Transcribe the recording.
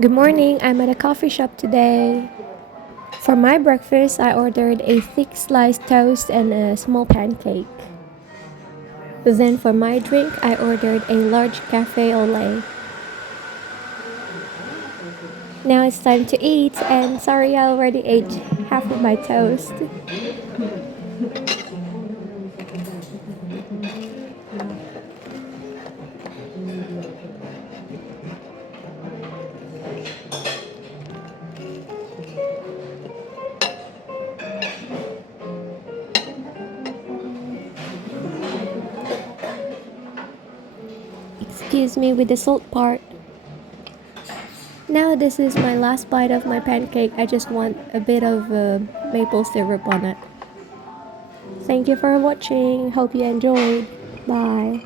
Good morning, I'm at a coffee shop today. For my breakfast, I ordered a thick sliced toast and a small pancake. Then for my drink, I ordered a large cafe au lait. Now it's time to eat, and sorry I already ate half of my toast. Excuse me with the salt part. Now this is my last bite of my pancake. I just want a bit of maple syrup on it. Thank you for watching. Hope you enjoyed. Bye.